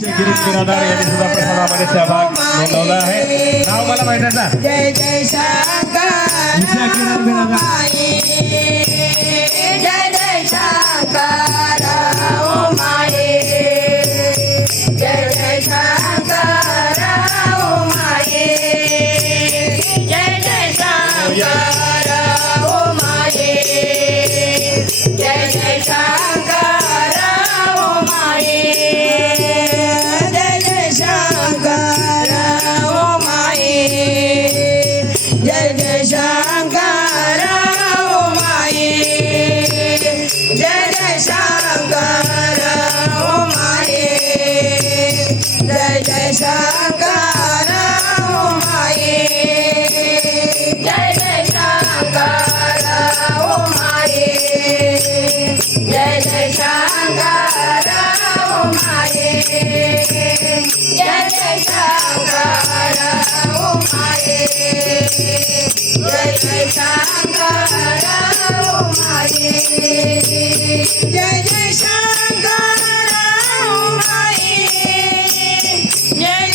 गिरीश बिरादार यांनी सुद्धा प्रसादामध्ये सहभाग नोंदवला आहे. नाव मला माहिती आहे ना. जय जय शंकर माये जय जय शंकर ओ माये जय जय शंकर ओ माये जय जय शंकर ओ माये जय जय शंकर ओ माये जय जय शंकर ओ माये जय जय शंकर ओ माये जय जय शंकर ओ माये जय जय शंकर ओ माये जय जय शंकर ओ माये जय जय शंकर ओ माये जय जय शंकर ओ माये जय जय शंकर ओ माये जय जय शंकर ओ माये जय